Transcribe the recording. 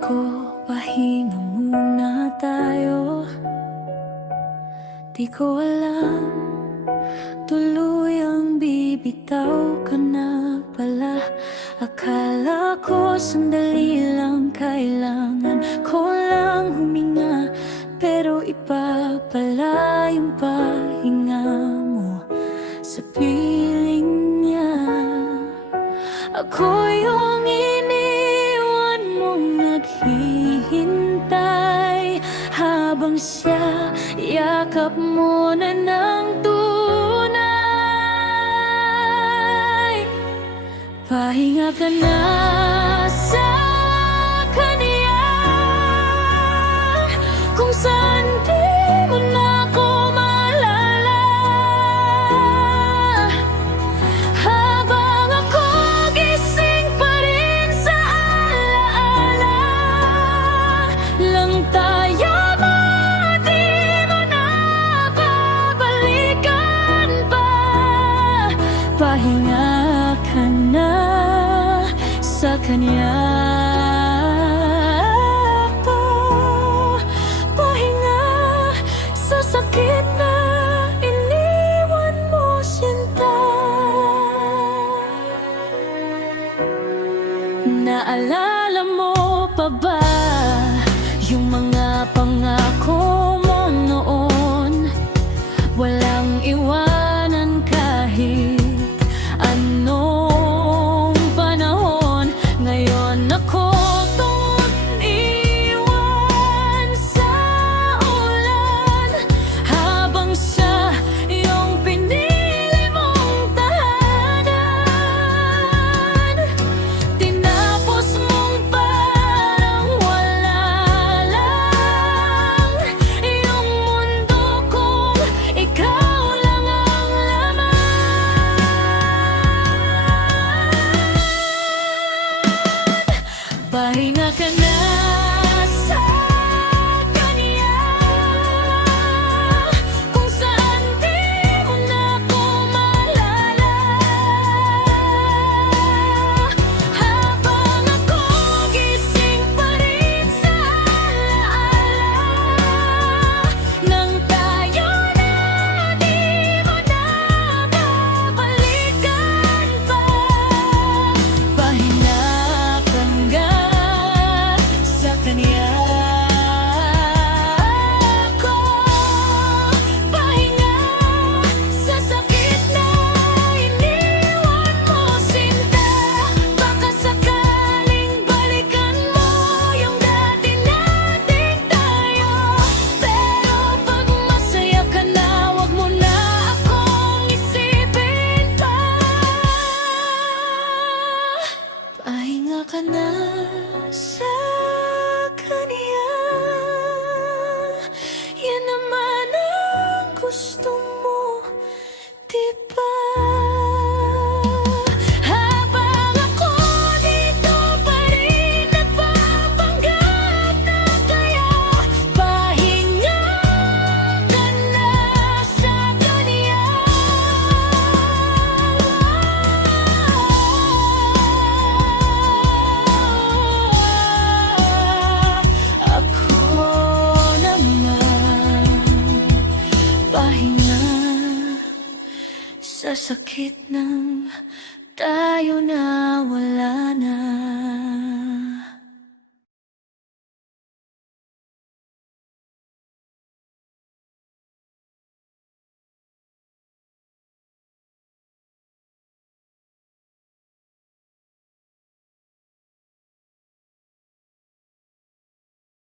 ko, pahinga muna tayo. Di ko alam, tuluyang bibitaw ka na pala. Akala ko sandali lang, kailangan ko lang huminga. Pero iba pala yung pahinga mo sa piling niya. Ako yung iniwan mong naghihintay, habang siya yakap mo na ng tunay. Pahinga ka na sa kanya, kung saan di mo na ako maalala. Habang ako gising pa rin sa alaala lang tayo, di mo na babalikan pa. Pahinga ka na sa kanya. Pahinga sa sakit na iniwan mo, sinta. Naalala mo pa ba yung mga pangako mo noon? Walang iwanan kahit anong panahon. Ngayon ako tong iwan sa ulan, habang siya yung pinili mong tahanan. Tinapos mong parang wala lang yung mundo kung ikaw lang ang laman. Pahinga ka na sa kanya, kung saan di mo na ako maalala. Habang ako gising pa rin sa alaala nang tayo na di mo na babalikan pa. Pahinga ka nga sa kanya. Ako, pahinga sa sakit na iniwan mo, sinta. Baka sakaling balikan mo yung dati nating tayo. Pero pag masaya ka na, wag mo na akong isipin pa. Pahinga ka na sa kanya. Yan naman ang gusto mo, di ba? Habang ako dito pa rin nagpapanggap na kayo. Pahinga ka na sa kanya. Ako naman, pahinga sa sakit ng tayo na wala na.